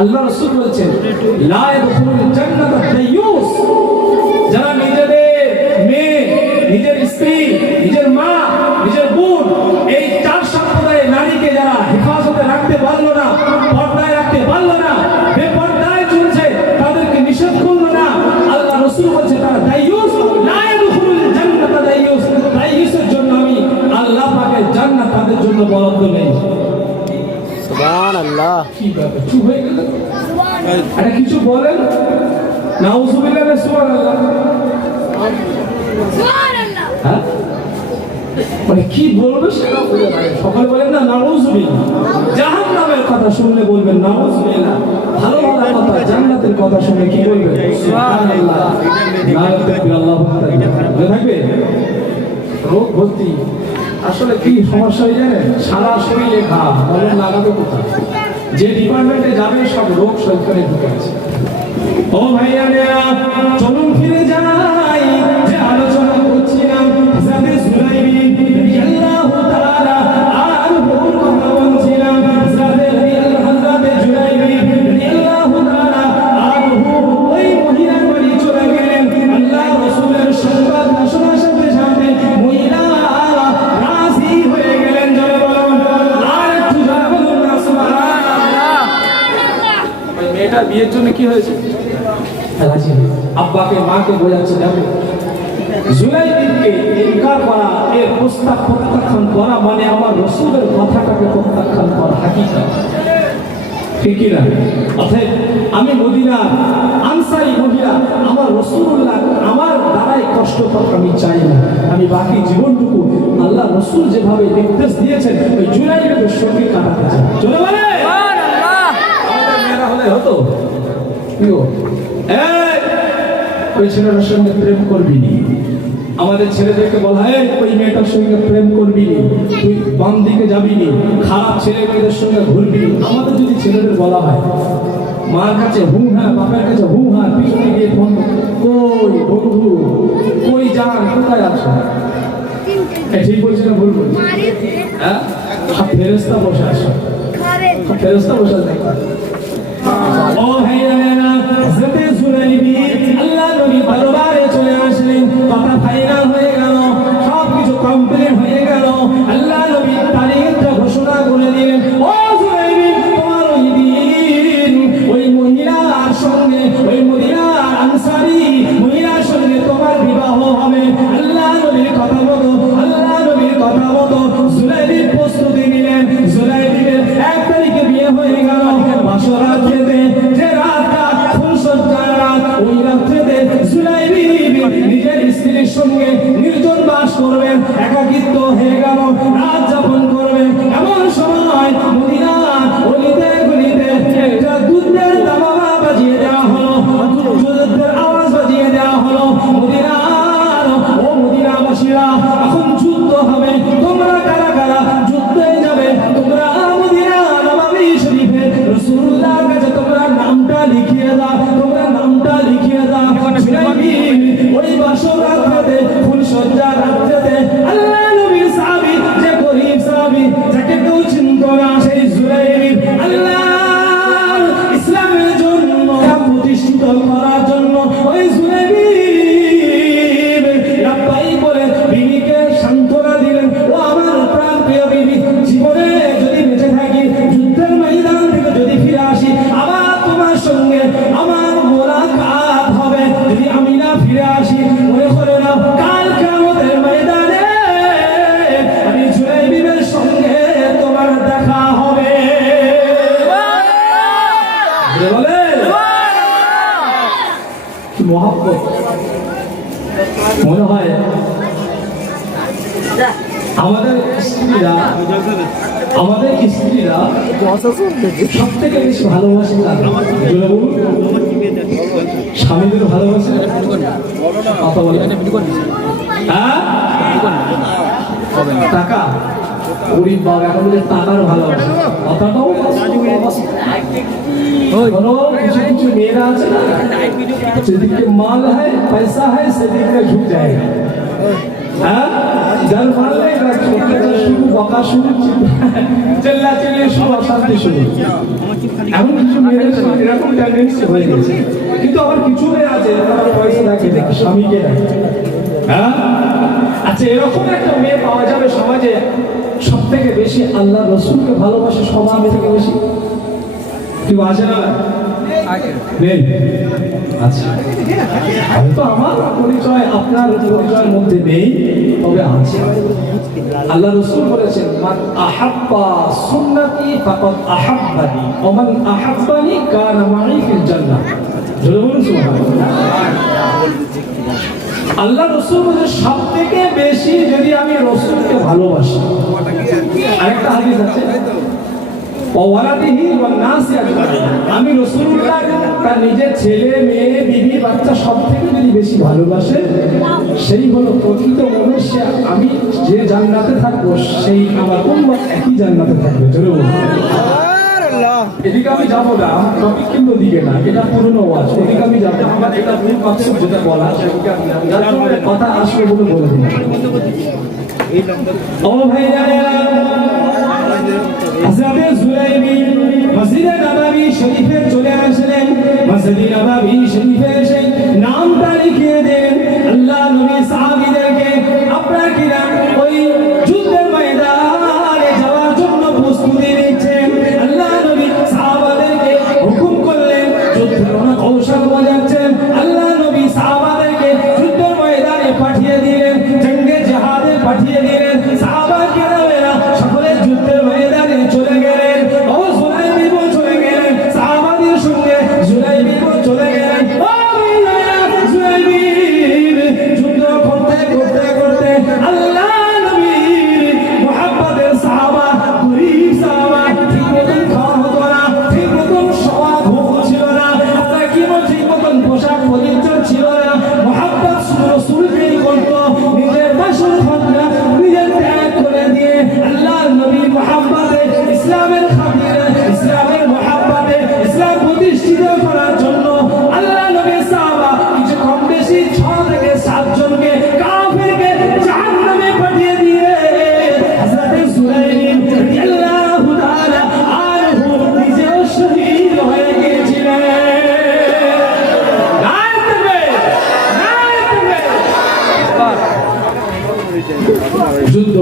আল্লাহ রাসূল বলেছেন লা ইয়াদখুলুল জান্নাতা দায়ুস, যারা নিজের মেয়ে, নিজের স্ত্রী, নিজের মা, নিজের বোন, এই চার সম্প্রদায়ের নারীকে যারা হেফাজতে রাখতে পারলো না, পর্দায় রাখতে পারলো না, বেপর্দায় চলছে, তাদেরকে নিষেধ করলো না, আল্লাহ রাসূল বলেছে তারা দায়ুস। লা ইয়াদখুলুল জান্নাতা দায়ুস, দায়ুসের জন্য আমি আল্লাহ পাকের জান্নাত তাদের জন্য বরাদ্দ নেই। সুবহানাল্লাহ। কি ব্যাপার, চুপ হয়ে গেল? আরে কিছু বলেন, নাউজুবিল্লাহ না সুবহানাল্লাহ? সুবহানাল্লাহ। হ্যাঁ, মানে কি বলবো সেটা বলে না। সকালে বলেন না নাউজুবিল্লাহ, জাহান্নামের কথা শুনলে বলবেন নাউজুবিল্লাহ, ভালো ভালো কথা জান্নাতের কথা শুনলে কি বলবেন সুবহানাল্লাহ। নারে তাকবীর, আল্লাহু আকবার। মনে থাকবে? রোগ ভর্তি আসলে কি সমস্যা হয়ে যায়, সারা শরীরে ঘা, মলম লাগাবে কোথায়? যে ডিপার্টমেন্টে যাবে সব রোগ সরকারে ঢুকে আছে। ও ভাইয়ারা, চলুন ফিরে যাই, যে আলোচনা করছিলাম হযরত সুলাইবি রাদিয়াল্লাহু তাআলা আনহুর কথা বলছিলাম। হযরত সুলাইবি রাদিয়াল্লাহু তাআলা আনহু ওই মহিলার বাড়ি চলে গেলেন। আল্লাহ রাসূলের সংবাদ শোনার সাথে সাথে মহিলা রাজি হয়ে গেলেন। জোরে বলুন আর একটু জোরে বলুন না সুবহানাল্লাহ। ওই মেয়েটার বিয়ের জন্য কি হয়েছে? রাজি। আব্বাকে মাকে বোঝাচ্ছে যাবে। জুলাইবিকে ইনকার করা, এর প্রস্তাব প্রত্যাখ্যান করা মানে আমার রাসূলের কথাটাকে প্রত্যাখ্যান করা হাকিকত। ঠিক কি না? অতএব আমি মদিনার আনসারী মহিলা, আমার রাসূলুল্লাহ আমার দ্বারাই কষ্ট পাক আমি চাই না। আমি বাকি জীবনটুকু আল্লাহ রাসূল যেভাবে নির্দেশ দিয়েছেন ওই জুলাইবির সঙ্গে কাটাতে চাই। চলে বলে সুবহানাল্লাহ। আমাদের মেয়েরা হলে হতো কি গো, ওই ছেলেটার সঙ্গে প্রেম করবি নি। আমাদের ছেলেদেরকে বলা হয় ওই মেয়েটার সঙ্গে প্রেম করবি নি, তুই বাম দিকে যাবি নি, খারাপ ছেলে মেয়েদের সঙ্গে ঘুরবি নি। আমাদের যদি ছেলেদের বলা হয় মার কাছে হু হ্যাঁ, বাপের কাছে হু হ্যাঁ, পিছনে গিয়ে ফোন কই বন্ধু, কই যান, কোথায় আছো? ঠিক বলছি না ভুল বলছি? হ্যাঁ, ফেরেশতা বসে আসো, ফেরেশতা বসে আছে। ও ভাইয়েরা, হযরত সুলাইবি আল্লাহ নবী দরবারে চলে আসলেন। কথা ফাইনাল হয়ে গেল, সবকিছু কমপ্লিট হয়ে গেল। আল্লাহ নবী তারিখটা ঘোষণা করে দিলেন। ও সুলাইবি, তোমার ওই দিন ওই মহিলার সঙ্গে, ওই মদিনার আনসারী মহিলার সঙ্গে তোমার বিবাহ হবে। আল্লাহ নবীর কথা মতো, আল্লাহ নবীর কথা মতো সুলাইবির প্রস্তুতি নিলেন। সুলাইবির 1 তারিখে বিয়ে হয়ে গেল। বাসরাতে যে রাতটা ফুলসজ্জার রাত, ওই রাত্রিতে সুলাইবি নিজের স্ত্রীর সঙ্গে নির্জন বাস করবেন, একাকিত্ব হয়ে গেল, রাত যাপন করবেন। এমন সময় মদিনার অলিতে গলিতে একটা দুধের দামামা বাজিয়ে দেওয়া হলো, দুধের আওয়াজ বাজিয়ে দেওয়া হলো। মদিনার ও মদিনাবাসীরা, এখন যুদ্ধ হবে, তোমরা কারা কারা যুদ্ধে যাবে? তোমরা মদিনা নববী শরীফে রাসূলুল্লাহর কাছে তোমরা নামটা লিখিয়ে দাও, তোমরা নামটা লিখিয়ে দাও। ওই বাসরাতে ফুলসজ্জা রাত্রিতে আল্লাহ নবীর সাহাবী, যে গরীব সাহাবী, যাকে কেউ চিনত না, সেই জুলাইবি আল্লাহ ইসলামের জন্য প্রতিষ্ঠিত করার জন্য ওই জুলাইবি রাব্বাই বলে বিবিকে সান্ত্বনা দিলেন। ও আমার প্রাণ প্রিয় বিবি, জীবনে যদি বেঁচে থাকি, যুদ্ধের ময়দান থেকে যদি ফিরে আসি, আবার তোমার সঙ্গে আমার মোলাকাত হবে। যদি আমি না ফিরে আসি, মনে করে নাও কাল কিয়ামতের ময়দানে আমি জুলাইবির সঙ্গে তোমার দেখা হবে। বলে কি মহব্বত! মনে হয় আমাদের স্ত্রীরা সব থেকে বেশি ভালোবাসে স্বামীদের ভালোবাসে। কথা বলে টাকা গরিব বাবা, এখন টাকার ভালোবাসে। কথাটাও কিছু কিছু মেয়েরা আছে না, যেদিকে মাল হয় পয়সা হয় সেদিকে ঝুঁক যায়। হ্যাঁ, যার মারলে শুরু বকা শুরু চিল্লাচিল্লি শুরু অশান্তি শুরু এমন কিছু মেয়েদের এরকম টেন্ডেন্সি হয়ে গেছে কিন্তু আবার কিছু মেয়ে আছে তারা পয়সা রাখে স্বামীকে রাখে হ্যাঁ আচ্ছা এরকম একটা মেয়ে পাওয়া যাবে সমাজে সব থেকে বেশি আল্লাহ রসুলকে ভালোবাসে সবার থেকে বেশি কেউ আছে না নেই আচ্ছা হয়তো আমার পরিচয় আপনার পরিচয়ের মধ্যে নেই তবে আছে আল্লাহ রাসূল বলেছেন মান আহাব্বা সুন্নতি ফাকাদ আহাব্বানি ওয়া মান আহাব্বানি কানা মাই ফিল জান্নাহ জোরে বলুন সুবহানাল্লাহ আল্লাহ রাসূল বলেন সবথেকে বেশি যদি আমি রাসূলকে ভালোবাসি আরেকটা হাদিস আছে আমি রাসূলুল্লাহ তার নিজের ছেলে মেয়ে বিবি বাচ্চা সব থেকে যদি বেশি ভালোবাসে সেই হলো প্রকৃত মনুষ্য আমি যে জান্নাতে থাকবো সেই আমার উম্মত একই জান্নাতে থাকবে জোরে বলুন সুবহানাল্লাহ এদিকে আমি যাবো না টপিক কিন্তু দিকে না এটা পুরনো ওয়াজ ওদিকে আমি যাবো আমার এটা মূল মাকসাদ যেটা বলা সেদিকে আমি যার জন্য কথা আসবে বলে বলে দিন ও ভাইরা হযরত জুলাইবি মসজিদে নববী শরীফে চলে আসলেন মসজিদে নববী শরীফে এসে নামটা লিখিয়ে দেন আল্লাহ নবী সাহাবীদেরকে আপনারা কি না ওই যুদ্ধের ময়দানে যাওয়ার জন্য প্রস্তুতি নিচ্ছেন আল্লাহ নবী সাহাবাদেরকে হুকুম করলেন যুদ্ধের কৌশল বোঝাচ্ছেন আল্লাহ নবী সাহাবাদেরকে যুদ্ধের ময়দানে পাঠিয়ে দিলেন জঙ্গে জিহাদে পাঠিয়ে দিলেন সাহাবা কেরামেরা সকলে যুদ্ধের ময়দানে চলে গেলেন ও জুলাইবি চলে গেলেন সাহাবাদের সঙ্গে জুলাইবি চলে গেলেন ও জুলাইবি যুদ্ধ করতে করতে করতে আল্লাহ নবীর মুহাব্বতের সাহাবা গরীব সাহাবা ঠিক মতন খাওয়া হতো না ঠিক মতন শোয়া ঘুম ছিল না আপনার কি ঠিক মতন পোশাক পরিচ্ছদ ছিল না মুহাব্বত রাসূলকে করতো নিজের বাসর খন্ডা নিজের ত্যাগ করে দিয়ে আল্লাহ নবী মুহাম্মদে ইসলামের খাতিরে ইসলামের মুহাব্বতে ইসলাম প্রতিষ্ঠিত করার জন্য আল্লাহ নবী সাহাবা কিছু কম বেশি 6 থেকে 7 জনকে কাফিরকে জাহান্নামে পাঠিয়ে দিয়ে হযরত সুলাইম রাদিয়াল্লাহু তাআলা আনহু নিজেও শহীদ হয়ে গিয়েছিলেন যুদ্ধ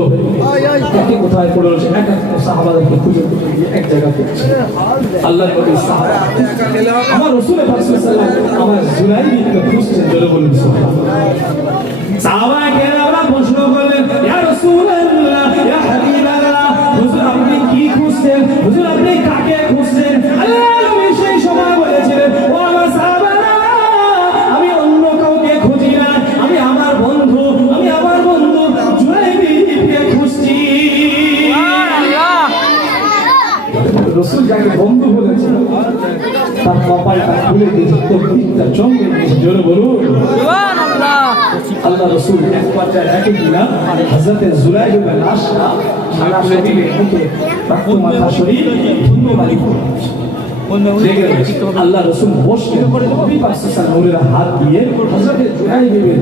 একে কোথায় পড়ে রয়েছে এক এক সাহাবাদেরকে খুঁজে খুঁজে গিয়ে এক জায়গা পড়ছে আল্লাহর নবী সাহাবা আমার রাসূল সাল্লাল্লাহু আলাইহি ওয়াসাল্লাম আমার জুলাইবিকে খুঁজছেন জোরে বলুন সুবহানাল্লাহ সাহাবা কেরামরা প্রশ্ন করলেন ইয়া রাসূলুল্লাহ ইয়া হাবিবাল্লাহ হুজুর আপনি কি খুঁজছেন হুজুর আপনি কাকে খুঁজছেন আল্লাহ নবী সেই সময় বলেছিলেন ও আমার সাহাবারা আমি অন্য কাউকে খুঁজি না আমি আমার বন্ধু জুলাইবিকে খুঁজছি রাসূল যাকে বন্ধু বলেছেন তার কপালটা খুলে দিয়েছে তকদীরটা চমকে দিয়েছে জোরে বলুন সুবহানাল্লাহ আল্লাহ রাসূল এক পর্যায়ে দেখে দিলেন হযরত জুলাইবির লাশটা সারা শরীরে মুখে রক্ত মাখা শরীর ধুলোবালি আল্লাহ রাসূল বসলেন নবী পাক সাল্লাল্লাহু আলাইহি হাত দিয়ে হযরত জুলাইবির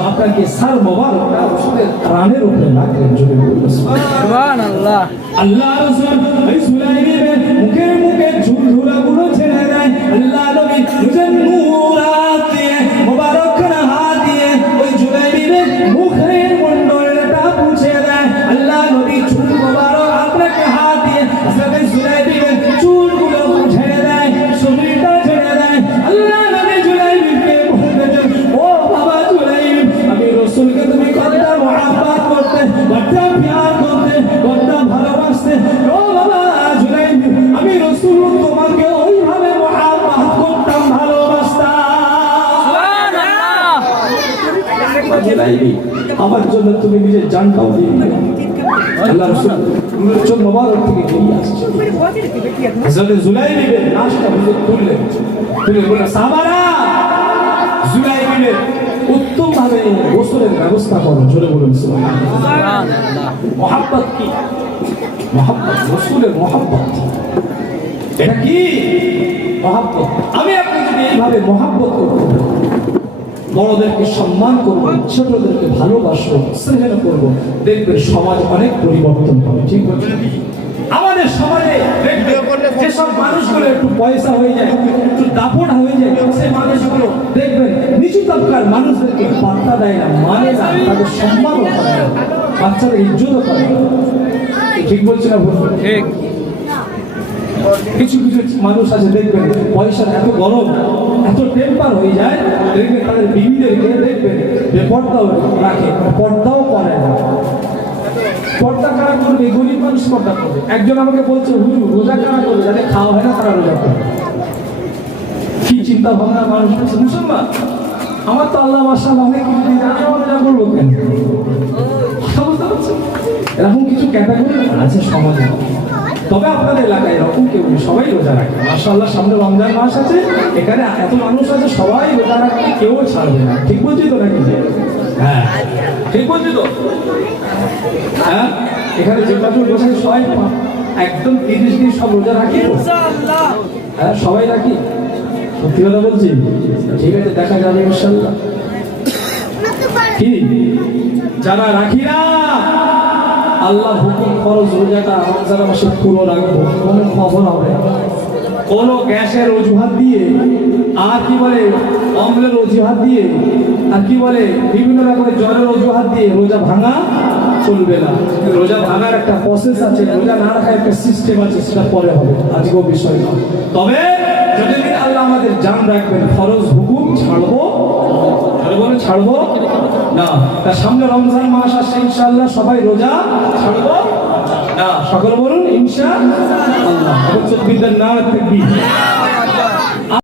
আপনাকে সার মোবারকটা রাসূলের কানের উপরে রাখলেন জোরে বলুন সুবহানাল্লাহ আল্লাহ রাসূল এই জুলাইবির মুখে মুখে ঝুলঝুলাগুলো ছেড়ে দেয় আল্লাহ নবী নিজের মুরাদ দিয়ে মোবারক হাত দিয়ে ওই জুলাইবির মুখের মণ্ডলটা মুছে দেয় আল্লাহ নবী চুল মোবারক আপনাকে হাত দিয়ে হযরত জুলাইবির চুলগুলো ছেড়ে দেয় শরীরটা ছেড়ে দেয় আল্লাহ নবী জুলাইবিকে বলতেন ও বাবা জুলাইব আমি রাসূলকে তুমি কতটা মহব্বত করতে কতটা প্যার করতে কতটা ভালোবাসতে ও বাবা জুলাইব আমি রাসূল তোমাকে ওইভাবে মহব্বত করতাম ভালোবাসতাম সুবহানাল্লাহ জুলাইবি আমার জন্য তুমি নিজের জানটাও দিয়ে দিলে আল্লাহ রাসূল চোখ মোবারক থেকে বেরিয়ে আসছে হযরত জুলাইবির লাশটা হুজুর তুললেন তুলে বললেন সাহাবারা জুলাইবির উত্তম ভাবে গোসলের ব্যবস্থা করো জোরে বলুন সুবহানাল্লাহ মহব্বত কি মহব্বত রাসূলের মহব্বত এটা কি মহব্বত আমি আপনি যদি এইভাবে মহব্বত করতে বড়দেরকে সম্মান করব, ছোটদেরকে ভালোবাসবো, স্নেহ করব, দেখবেন সমাজ অনেক পরিবর্তন হবে। ঠিক বলছেন? আমাদের সমাজে যেসব মানুষগুলো একটু পয়সা হয়ে যায়, একটু দাপট হয়ে যায়, সেই মানুষগুলো দেখবেন নিচু তবকার মানুষদেরকে পাত্তা দেয় না, মানে না, তাদের সম্মানও করে না, বাচ্চাদের ইজ্জতও করে না। ঠিক বলছি না ভুল? ঠিক। কিছু কিছু মানুষ আছে দেখবেন পয়সার এত গরম, এত টেম্পার হয়ে যায়, দেখবেন তাদের বিবিদেরকে দেখবেন বেপর্দাও রাখে, পর্দাও করে না। পর্দা কারা করবে? গরিব মানুষ পর্দা করবে। একজন আমাকে বলছে, হুজুর রোজা কারা করবে? যাদের খাওয়া হয় না তারা রোজা করবে। কি চিন্তা ভাবনা মানুষ করছে মুসলমান! আমার তো আল্লাহ মাশাআল্লাহ অনেক কিছু দিয়েছে, আমি রোজা করবো কেন? কথা বুঝতে পারছেন? এরকম কিছু ক্যাটাগরি আছে সমাজে। তবে আপনাদের এলাকায় এরকম কেউ নেই, সবাই রোজা রাখে মাশাআল্লাহ। সামনে রমজান মাস আছে, এখানে এত মানুষ আছে, সবাই রোজা রাখে, কেউ ছাড়বে না। ঠিক বলছি তো নাকি? হ্যাঁ, ঠিক বলছি তো? হ্যাঁ, এখানে যে কজন বসে সবাই একদম 30 দিন সব রোজা রাখি। হ্যাঁ, সবাই রাখি। সত্যি কথা বলছি? ঠিক আছে, দেখা যাবে ইনশাআল্লাহ। কি যারা রাখি না, আল্লাহ হুকুম ফরজ রোজাটা রমজান মাসে পুরো রাখবো, কোনো খবর হবে না। কোনো গ্যাসের অজুহাত দিয়ে, আর কি বলে অম্লের অজুহাত দিয়ে, আর কি বলে বিভিন্ন রকমের জ্বরের অজুহাত দিয়ে রোজা ভাঙা চলবে না। রোজা ভাঙার একটা প্রসেস আছে, রোজা না রাখার একটা সিস্টেম আছে, সেটা পরে হবে, আজকেও বিষয় না। তবে যতদিন আল্লাহ আমাদের জান রাখবেন, ফরজ হুকুম ছাড়বো, ছাড়বো না। তার সামনে রমজান মাস আসছে, ইনশাআল্লাহ সবাই রোজা ছাড়বো না। সকলে বলুন ইনশাআল্লাহ। এখন চোখ বিদ্যার না থাকবি।